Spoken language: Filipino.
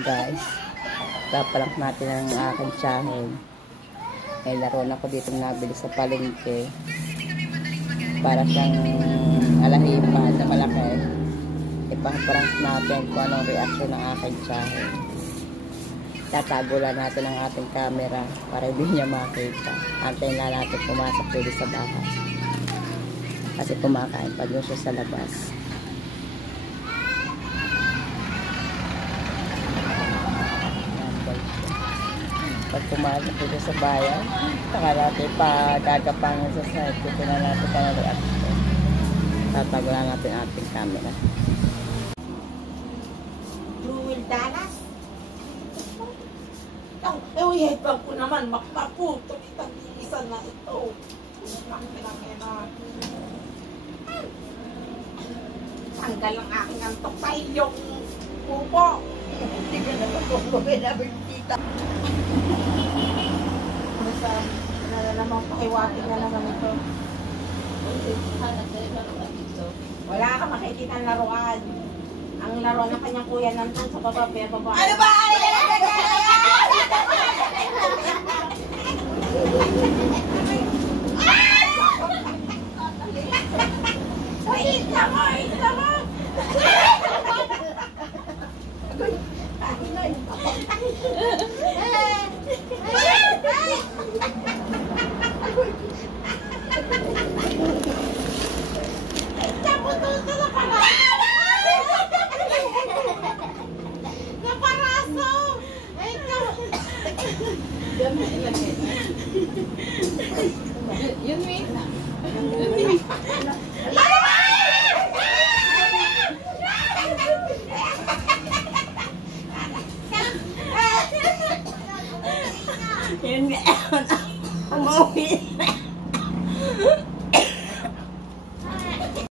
Guys, papalang natin ang aking tsahin. May laro na ko dito nabili sa palengke. Para siyang alahipa na malaki. Ipaprank natin kung anong reaksyon ng aking tsahin. Tatago lang natin ang ating camera para hindi niya makita. Antayin lang natin pumasok dito sa bahay. Kasi kumakain pa doon siya sa labas. Pag pumasok dito sa bayan, saka natin pa gagapangin sa side. Ito na natin pa na reaction. Tatago lang natin ang ating camera. Jewel Danas. Ang ewihepan ko naman, makaputo itang isa na ito. Tanggal ang aking antok sa iyong pupo. Hindi ka naman kukuhin na tita. Basta, naman pakiwating na naman ito. Wala ka makikita ang laruan. Ang laro ng kanyang kuya nandun sa baba, pero baba. Ano ba? Wait lang mo! Wait lang mo! Yun mi. Yun nga. Umuwi.